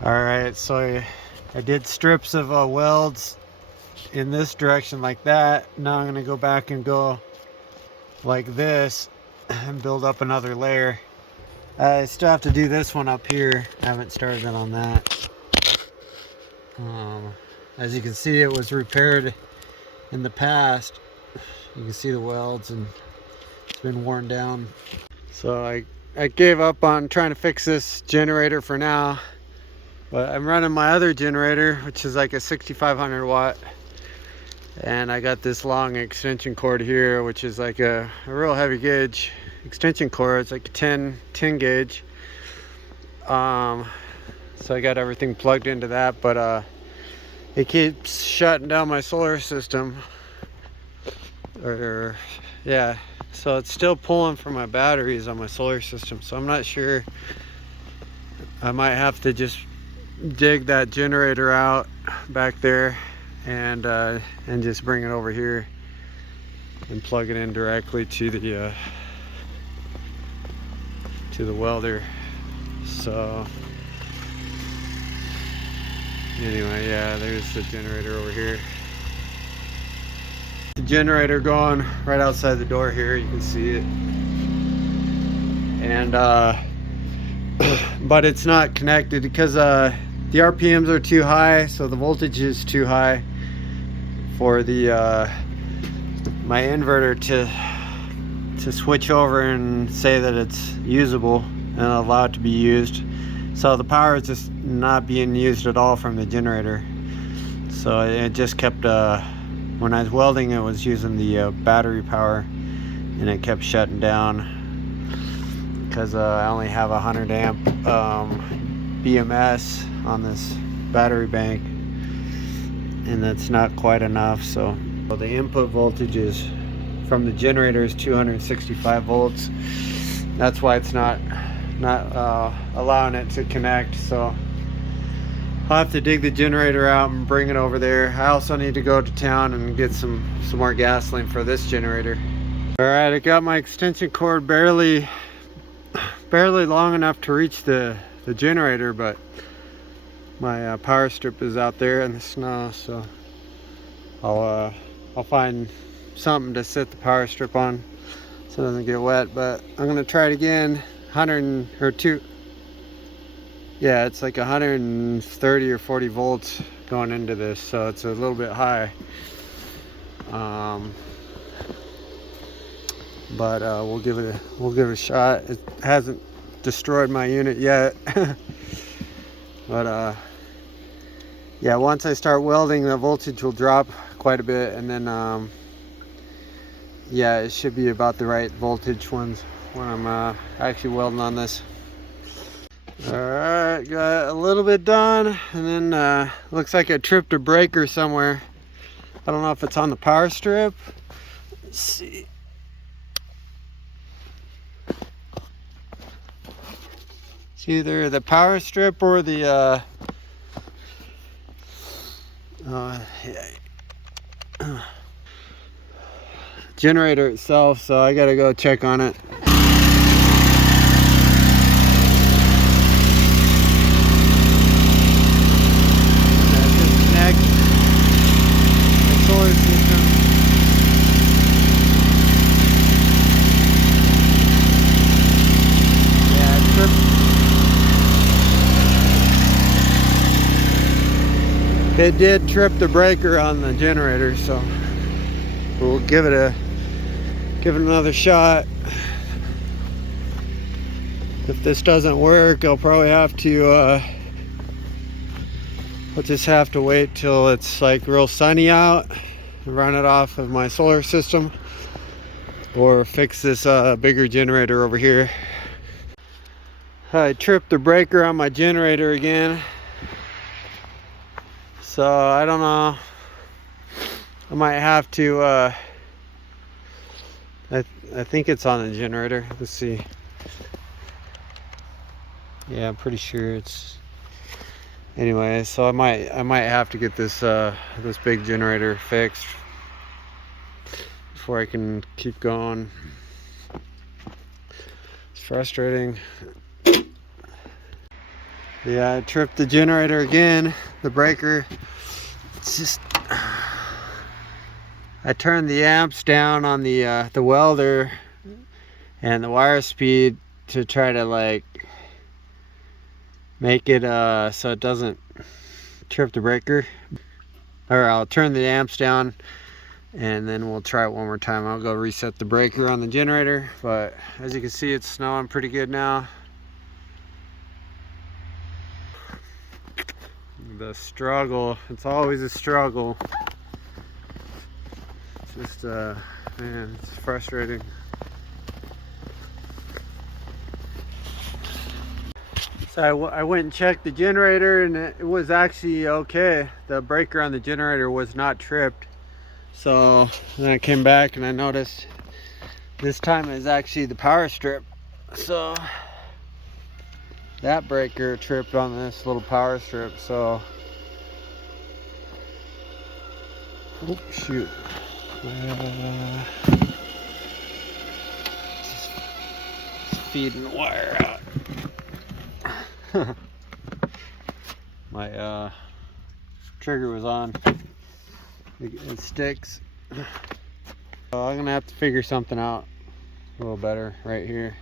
Alright, so I did strips of welds in this direction like that. Now I'm going to go back and go like this and build up another layer. I still have to do this one up here. I haven't started on that. As you can see, it was repaired in the past. You can see the welds and it's been worn down. So I gave up on trying to fix this generator for now. But I'm running my other generator, which is like a 6500 watt. And I got this long extension cord here, which is like a real heavy gauge extension cord. It's like a 10 gauge. So I got everything plugged into that, but it keeps shutting down my solar system. Yeah, so it's still pulling from my batteries on my solar system. So I'm not sure. I might have to just dig that generator out back there and just bring it over here and plug it in directly to the welder. So anyway, yeah, there's the generator over here. The generator going right outside the door here, you can see it. And but it's not connected because the RPMs are too high, so the voltage is too high for the my inverter to switch over and say that it's usable and allowed to be used. So the power is just not being used at all from the generator. So it just kept when I was welding, it was using the battery power, and it kept shutting down because I only have a 100 amp BMS on this battery bank, and that's not quite enough. So the input voltage is from the generator is 265 volts. That's why it's not allowing it to connect. So I'll have to dig the generator out and bring it over there. I also need to go to town and get some more gasoline for this generator. All right, I got my extension cord barely long enough to reach the generator, but my power strip is out there in the snow, so I'll find something to set the power strip on so it doesn't get wet. But I'm gonna try it again. 102. Yeah, it's like 130 or 40 volts going into this, so it's a little bit high. But we'll give it a shot. It hasn't destroyed my unit yet. But yeah, once I start welding, the voltage will drop quite a bit, and then yeah, it should be about the right voltage when I'm actually welding on this. Alright, got a little bit done, and then looks like I tripped a breaker somewhere. I don't know if it's on the power strip. Let's see. It's either the power strip or the generator itself, so I gotta go check on it. Disconnect the solar system. Yeah, it tripped. It did trip the breaker on the generator, so we'll give it another shot. If this doesn't work, I'll probably have to I'll just have to wait till it's like real sunny out and run it off of my solar system, or fix this bigger generator over here. I tripped the breaker on my generator again, so I don't know. I might have to I think it's on the generator. Let's see. Yeah, I'm pretty sure it's. Anyway, so I might have to get this this big generator fixed before I can keep going. It's frustrating. Yeah, I tripped the generator again, the breaker. It's just, I turned the amps down on the welder and the wire speed to try to like make it so it doesn't trip the breaker. Or I'll turn the amps down and then we'll try it one more time. I'll go reset the breaker on the generator, but as you can see, it's snowing pretty good now. The struggle, it's always a struggle. It's just man, it's frustrating. So I went and checked the generator and it was actually okay. The breaker on the generator was not tripped. So then I came back and I noticed this time is actually the power strip. So that breaker tripped on this little power strip. So, oh shoot. Just feeding the wire out. My trigger was on. It sticks. So I'm gonna have to figure something out a little better right here.